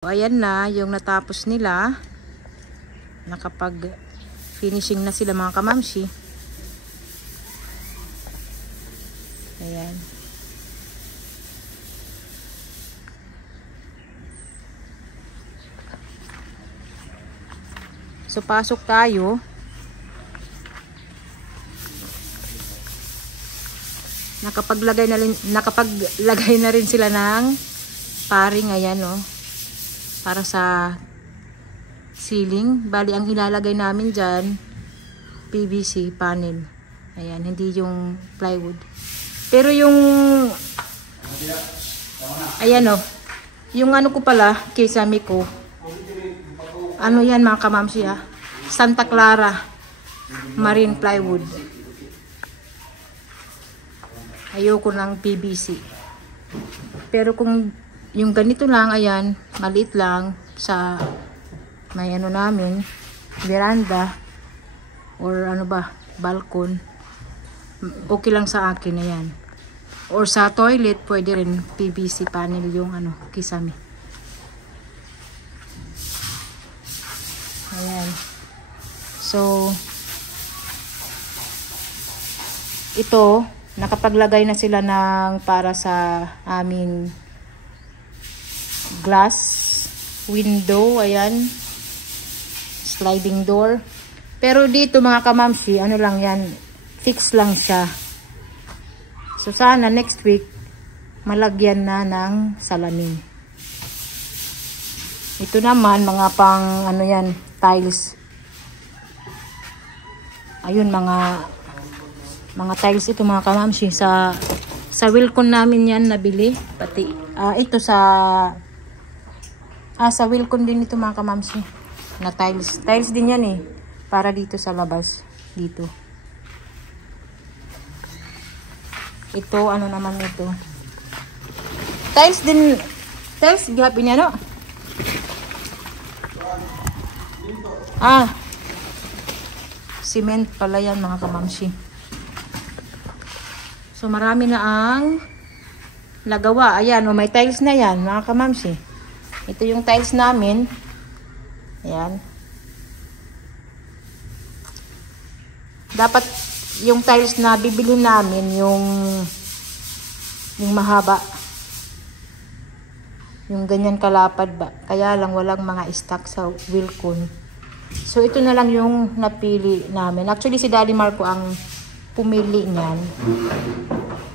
Ayan na yung natapos nila. Nakapag finishing na sila mga kamamshi. Ayan. So pasok tayo. Nakapaglagay na rin sila ng paring, ayan oh. Para sa ceiling. Bali ang ilalagay namin dyan PVC panel. Ayan, hindi yung plywood. Pero yung ayan oh, yung ano ko pala, kisame ko, ano yan mga kamamsi ah, Santa Clara marine plywood. Ayoko ng PVC. Pero kung yung ganito lang, ayan, maliit lang sa may ano namin, veranda or ano ba, balkon, okay lang sa akin, ayan. Or sa toilet, pwede rin PVC panel yung ano, kisame. Ayan. So, ito, nakapaglagay na sila ng para sa aming glass window, ayan, sliding door. Pero dito mga kamamsi, ano lang yan, fix lang siya. So sana next week malagyan na ng salamin. Ito naman mga pang ano yan, tiles. Ayun, mga tiles ito mga kamamsi. Sa Wilcon namin yan nabili, pati ito sa Wilcon din ito mga kamamsi, na tiles din yan eh, para dito sa labas dito. Ito ano naman ito, tiles din, gapin niya no. Cement pala yan mga kamamsi. So marami na ang nagawa. Ayan, may tiles na yan mga kamamsi. Ito yung tiles namin. Ayan. Dapat yung tiles na bibili namin, yung mahaba. Yung ganyan kalapad ba. Kaya lang walang mga stock sa Wilcon. So ito na lang yung napili namin. Actually si Daddy Marco ang pumili niyan.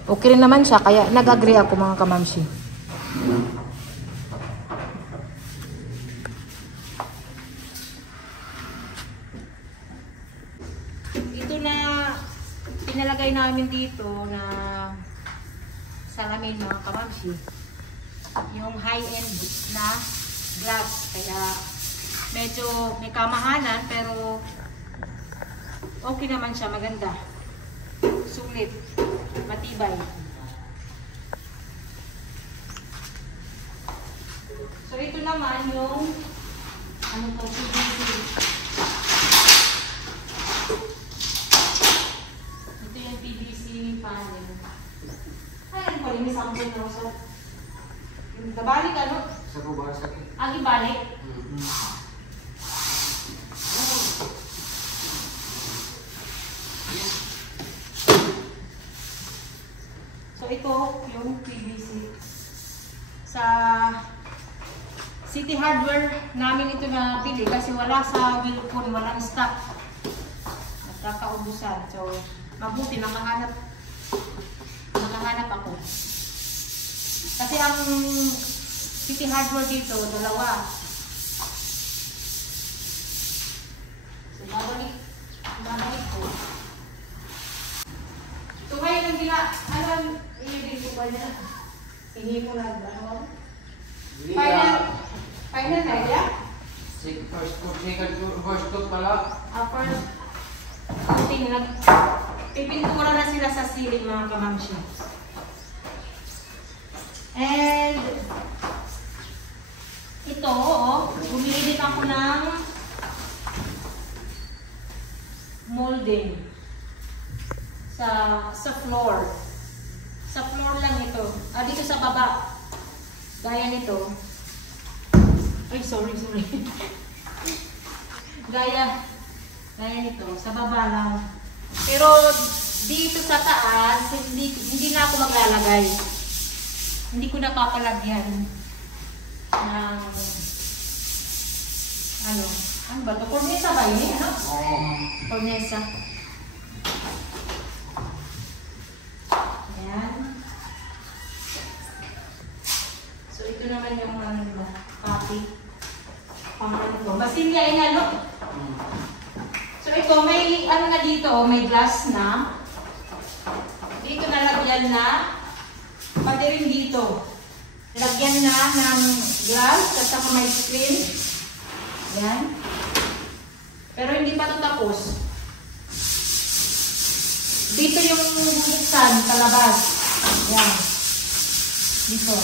Okay rin naman siya, kaya nag-agree ako mga kamamsi. Ito na pinalagay namin dito na salamin mga kamamsi. Yung high-end na glass. Kaya medyo may kamahalan pero okay naman siya, maganda. Sulit, matibay. So ito naman yung ano to, PVC. Ito yung PVC panel. Ayan pa rin, isang pinroso. Nabalik ano? Sa kubasa. Ang ibalik? So ito yung PVC. Sa City Hardware namin ito na bili kasi wala sa Wilcon, walang stock. Nagkakaubusan. So mabuti nakahanap ako. Kasi ang City Hardware dito, dalawa. So babalik ko. So ngayon ang hindi ko ba niya? Hindi mo na ano? Final na ya? First coat pala. First coating. Pipintura na sila sa ceiling mga kamamsi. And ito, bumili din ako ng molding sa floor. Sa floor lang ito. Dito sa baba. Gaya nito. sorry. Gaya nito, sa baba lang. Pero dito sa taas, hindi na ako maglalagay. Hindi ko na papalagyan ng ano ba ito? Cornesa ba yun? Ano? Cornesa. Ayan. So ito naman yung ano nila, copy. Pangalan ko. Basilya ay ano? So ito, may ano na dito, may glass na. Dito nalagyan na. Pati rin dito. Lagyan na ng glass at saka may screen. Ayan. Pero hindi pa ito tapos. Dito yung bubuksan sa labas. Ayan. Dito.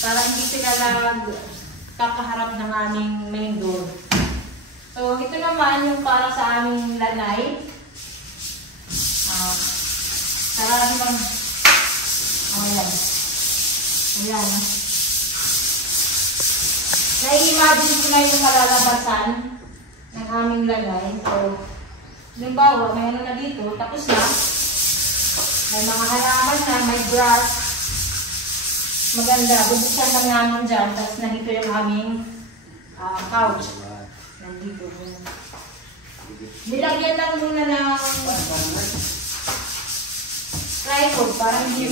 Para hindi sila kakaharap ng aming main door. So, ito naman yung para sa aming lanay. Sarado lang. Ayan. Ayan. Nai-imagine ko na yung kalalabasan ng aming lanay. So, halimbawa, may ano na dito, tapos na. May mga halaman na, may grass. Maganda. Bubuksan lang namin dyan. Tapos nandito yung aming couch. Nandito. Nilagyan lang muna ng tripod para hindi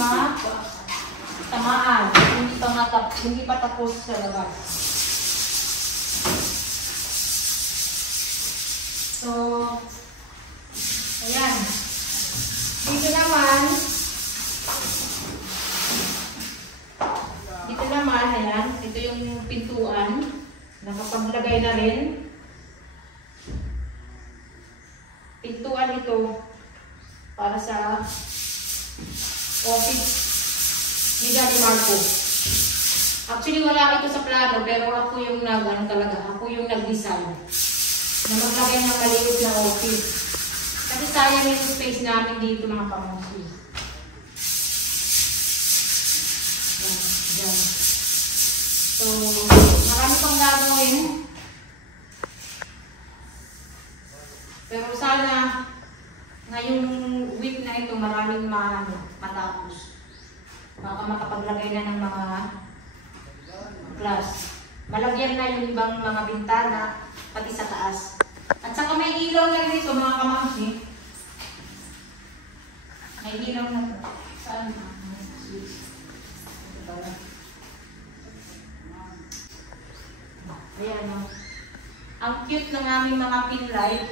tamaan. Hindi pa tapos sa labas. So, ayan. Dito naman, ayan. Ito yung pintuan. Nakapaglagay na rin. Pintuan ito para sa office ni Daddy Marco. Actually, wala ito sa plano, pero ako yung ako yung nag-design na maglagay ng maliit na office. Kasi sayang yung space namin dito, mga kamusi. Yan. So, marami pang gagawin. Pero sana ngayong week na ito maraming matapos. Baka makapaglagay na ng mga glass. Malagyan na yung ibang mga bintana, pati sa taas. At saka may ilaw na rin ito, mga kamamsi. May ilaw na ito. Saan? Ayan o. Ang cute ng aming mga pin light.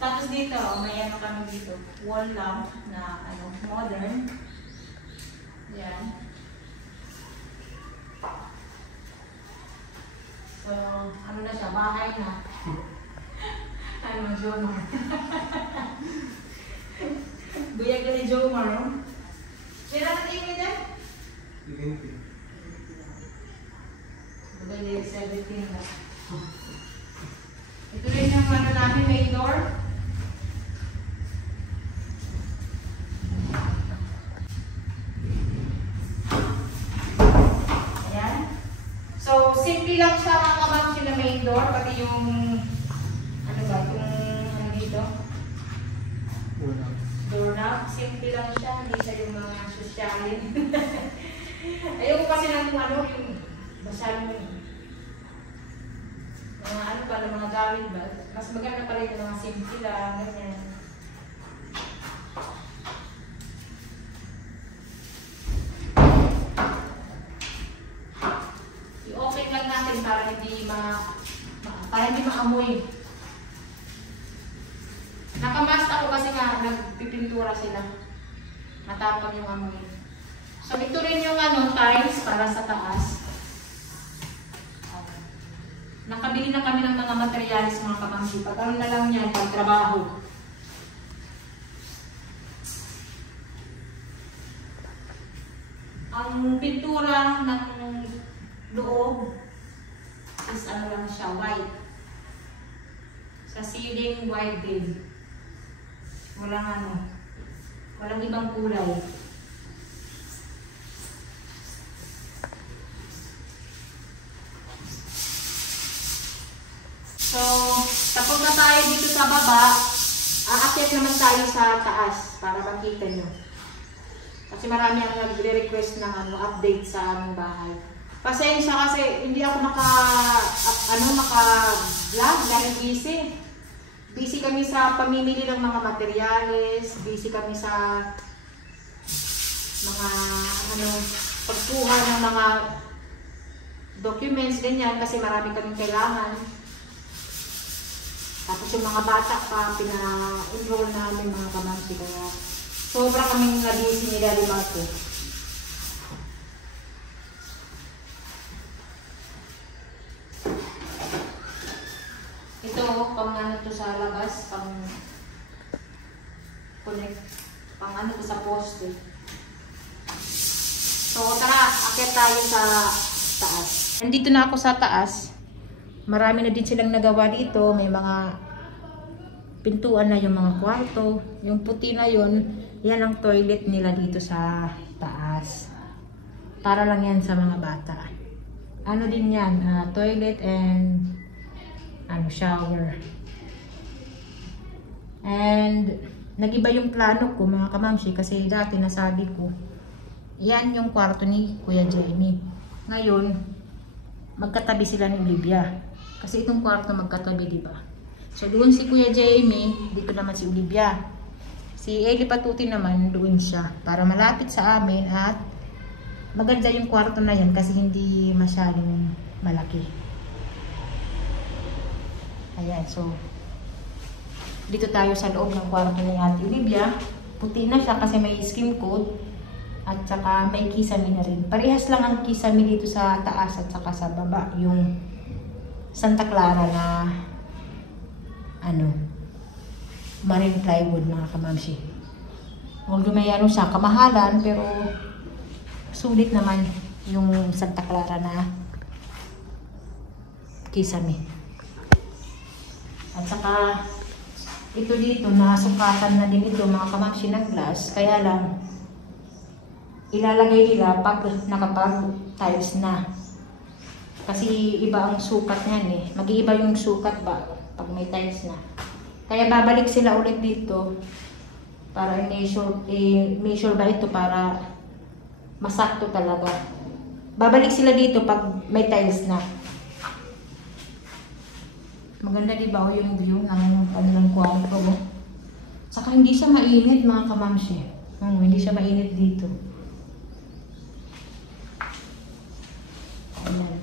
Tapos dito, may ano kami dito. Wall lamp na modern. Ayan. So, ano na siya? Bahay na. Jomar. Buyag ka ni Jomar, no? Meron na tingin dyan? Tingin. Bagay 17 na. Ito rin yung ano namin, main door. Ayan. So, simple lang siya mga kamamsi na main door. Pati yung, ano ba, yung dito? Doorknob. Simple lang siya. Hindi siya yung mga sosyalin. Ayoko kasi ng yung masyadong mga ano pa, ng mga gamit ba? Mas maganda pa rin yung mga simple lang, ganyan. I-open lang natin para hindi maamoy. Nakamast ako kasi nga nagpipintura sila. Matapang yung amoy. So ito rin yung tiles para sa taas. Nakabili na kami ng mga materialis, mga kamamsi. Pag ano na lang yan, pagtrabaho. Ang pintura ng loob is ano lang siya, white. Sa ceiling, white din. Walang ibang kulay. Napunta tayo dito sa baba. Aakyat naman tayo sa taas para makita nyo. Kasi marami ang nagre-request ng update sa aming bahay. Pasensya kasi hindi ako maka-vlog dahil busy. Busy kami sa pamimili ng mga materyales, busy kami sa mga pagkuha ng mga documents, ganyan, kasi marami kaming kailangan. Tapos yung mga bata pa, pina-enroll namin mga kamamsi, kaya sobra kaming na-busy ni Daddy Marco. Ito, pang ano to sa labas, pang connect, pang ano to sa poste. So tara, akyat tayo sa taas. Nandito na ako sa taas. Marami na din silang nagawa dito. May mga pintuan na yung mga kwarto. Yung puti na yun, yan ang toilet nila dito sa taas. Para lang yan sa mga bata. Ano din yan, toilet and shower. And nagiba yung plano ko mga kamamsi kasi dati nasabi ko yan yung kwarto ni Kuya Jamie. Ngayon magkatabi sila ni Olivia kasi itong kwarto magkatabi, di ba? So doon si Kuya Jamie, dito naman si Olivia. Si Eli Patuti naman doon siya para malapit sa amin at maganda yung kwarto na yan kasi hindi masyadong malaki. Ayan, so dito tayo sa loob ng kwarto ni Ate Olivia. Puti na siya kasi may skim coat at saka may kisame na rin. Parehas lang ang kisame dito sa taas at saka sa baba. Yung Santa Clara na marine plywood mga kamamsi. Although may siya, kamahalan, pero sulit naman yung Santa Clara na kisame. At saka ito dito, nasukatan na din ito mga kamamsi ng glass. Kaya lang, ilalagay nila pag nakapag-tiles na. Kasi iba ang sukat niyan eh. Mag-iiba yung sukat ba pag may tiles na. Kaya babalik sila ulit dito para i-measure ba ito para masakto talaga. Babalik sila dito pag may tiles na. Maganda diba o yung view ng kanilang kwarto mo? Saka hindi siya mainit mga kamamsi. Hindi siya mainit dito. Ayan.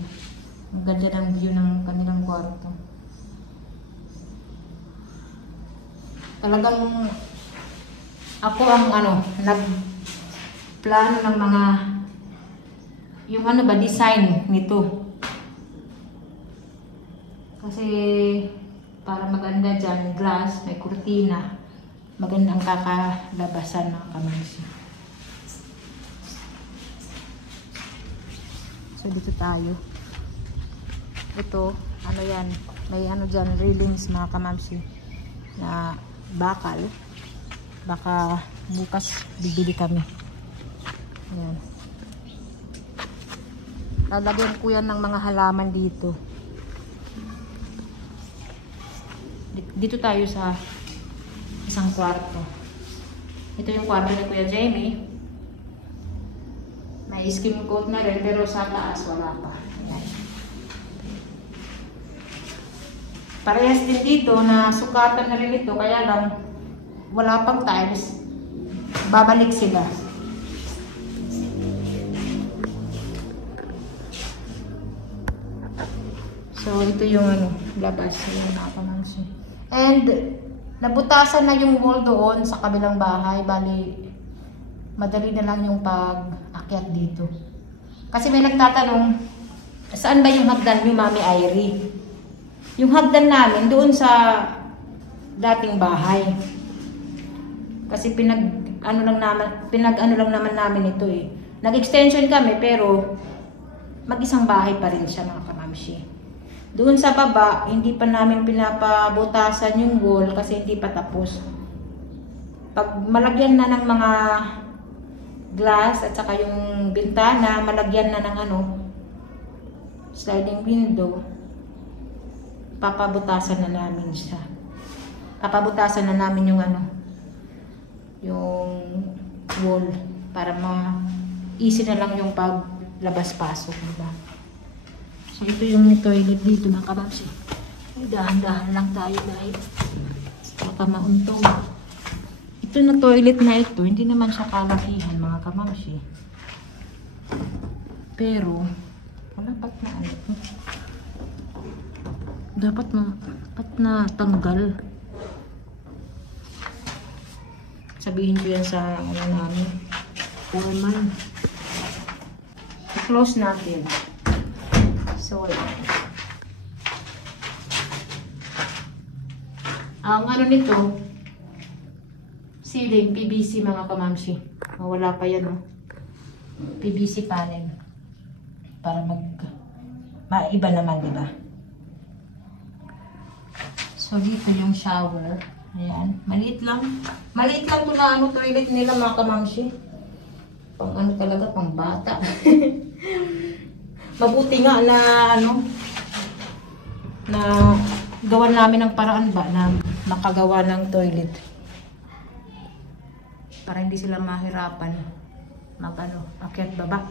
Maganda ng view ng kanilang kwarto. Talagang ako ang nagplano ng mga yung design nito. Kasi para maganda dyan, glass, may kurtina, maganda ang kakalabasan mga kamamsi. So dito tayo. Ito, yan, may dyan, railings mga kamamsi na bakal. Baka bukas bibili kami. Ayan. Lalagyan ko yan ng mga halaman dito. Dito tayo sa isang kwarto. Ito yung kwarto ni Kuya Jamie. May skim coat na rin pero sa taas wala pa. Ayan. Parehas din dito na sukatan na rin ito kaya lang wala pang tiles. Babalik sila. So ito yung labas yung nakapansin. And nabutasan na yung wall doon sa kabilang bahay. Bali, madali na lang yung pag-akyat dito. Kasi may nagtatanong, saan ba yung hagdan ni Mami Irie? Yung hagdan namin doon sa dating bahay. Kasi pinag-ano lang naman namin ito eh. Nag-extension kami pero mag-isang bahay pa rin siya mga kamamsi. Doon sa baba, hindi pa namin pinapabutasan yung wall kasi hindi pa tapos. Pag malagyan na ng mga glass at saka yung bintana, malagyan na ng sliding window, papabutasan na namin siya. Papabutasan na namin yung ano, yung wall para easy na lang yung paglabas-pasok, diba? So ito yung toilet dito mga kamamsi. Dahan-dahan lang tayo dahil baka mauntong. Ito na toilet na ito, hindi naman siya kalakihan mga kamamsi. Pero dapat na ano, dapat na tanggal. Sabihin ko yan sa ano namin, foreman. Close natin. So ang ano nito, ceiling PVC mga kamamsi. Wala pa yan, oh. PVC panel para maiba naman, diba? So dito yung shower. Ayan, maliit lang to na ano toilet nila mga kamamsi. Pang ano talaga, pang bata. Mabuti nga na ano, na gawan namin ng paraan ba na makagawa ng toilet para hindi sila mahirapan akyat baba.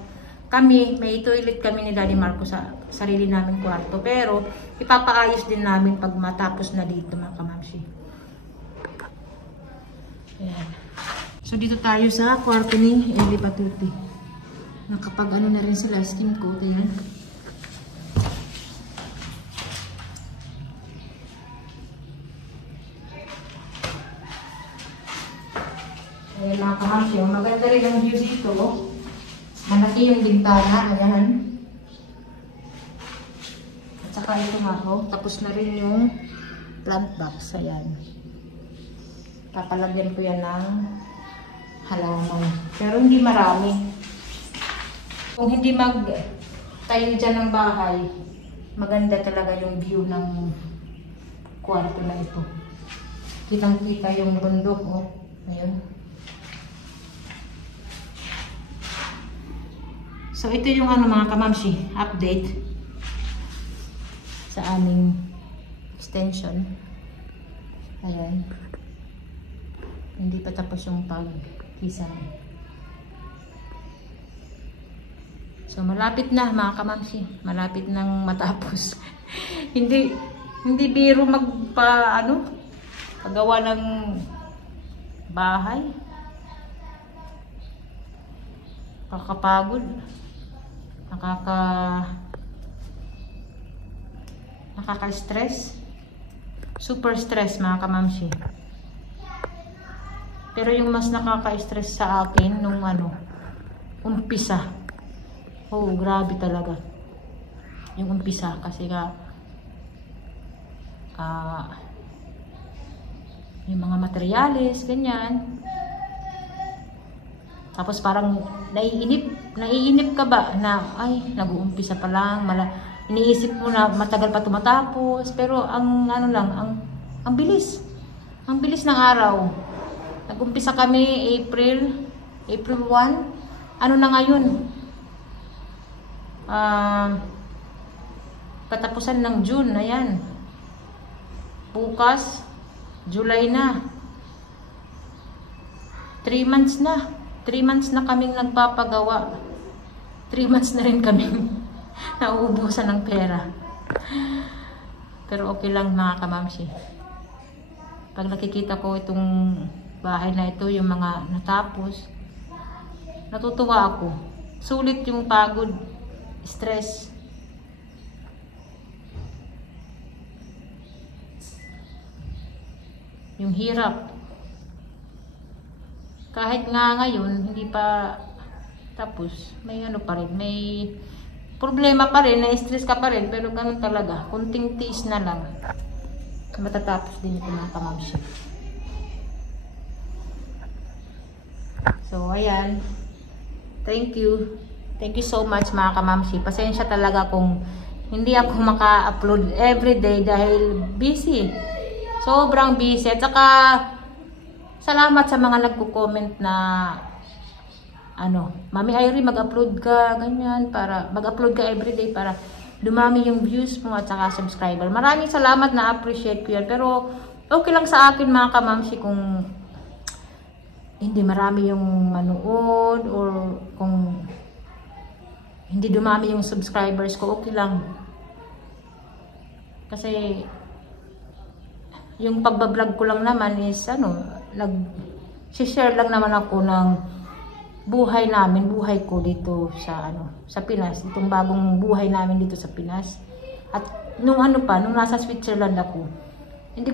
Kami, may toilet kami ni Daddy Marco sa sarili namin kwarto, pero ipapaayos din namin pag matapos na dito mga kamamsi. Ayan. So dito tayo sa kwarto ni Eli Patuti. Nakapag ano na rin sila, steam coat. Ayan. Ayan mga kamamsi, maganda rin ang view dito. Malaki yung bintana, ayan. At saka ito nga, oh, tapos na rin yung plant box, ayan. Papalagyan ko yan ng halaman. Pero hindi marami. Kung hindi tayo dyan ng bahay, maganda talaga yung view ng kwarto na ito. Kitang-kita yung bundok, oh. Ayan. So ito yung ano mga kamamsi, update sa aming extension. Ayan. Hindi pa tapos yung pagkisang. So malapit na mga kamamsi, malapit nang matapos. hindi biro pagawa ng bahay. Kakapagod. Nakaka-stress. Super stress mga kamamsi. Pero yung mas nakaka-stress sa akin nung umpisa. Oh, grabe talaga. Yung umpisa kasi yung mga materyales, ganyan. Tapos parang naiinip ka ba na ay nag-uumpisa pa lang, iniisip mo na matagal pa tumatapos, pero ang bilis. Ang bilis ng araw. Nag-umpisa kami April 1. Ano na ngayon? Katapusan ng June, ayan. Bukas July na. 3 months na. 3 months na kaming nagpapagawa. 3 months na rin kaming nauubusan ng pera. Pero okay lang mga kamamsi. Pag nakikita ko itong bahay na ito, yung mga natapos, natutuwa ako. Sulit yung pagod, stress. Yung hirap. Kahit nga ngayon, hindi pa tapos, may pa rin, may problema pa rin, na-stress ka pa rin, pero ganun talaga, kunting tiis na lang, matatapos din ito mga kamamsi. So, ayan, thank you so much mga kamamsi. Pasensya talaga kung hindi ako maka-upload everyday dahil busy, sobrang busy, at saka salamat sa mga nagko-comment na Mami Irene, mag-upload ka ganyan, para mag-upload ka everyday para dumami yung views mo at saka subscriber. Maraming salamat, na-appreciate ko yan. Pero okay lang sa akin mga kamamsi kung hindi marami yung manood or kung hindi dumami yung subscribers ko, okay lang. Kasi yung pagbablog ko lang naman is share lang naman ako ng buhay namin, buhay ko dito sa sa Pinas, itong bagong buhay namin dito sa Pinas. At nung nasa Switzerland ako, hindi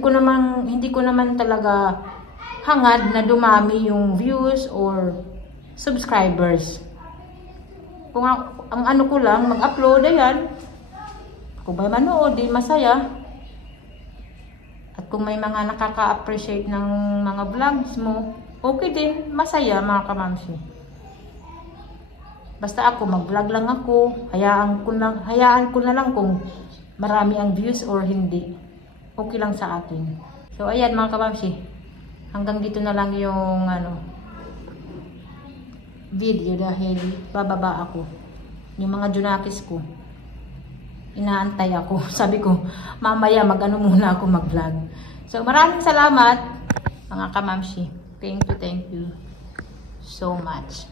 ko naman talaga hangad na dumami yung views or subscribers. Kung ang ko lang, mag-upload, ayan. Kung may manood, di masaya. At kung may mga nakaka-appreciate ng mga vlogs mo, okay din, masaya mga kamamsi. Basta ako, mag-vlog lang ako, hayaan ko na lang kung marami ang views or hindi. Okay lang sa akin. So ayan mga kamamsi, hanggang dito na lang yung video dahil bababa ako. Yung mga junakis ko, inaantay ako. Sabi ko, mamaya muna ako mag-vlog. So maraming salamat mga kamamsi. Thank you so much.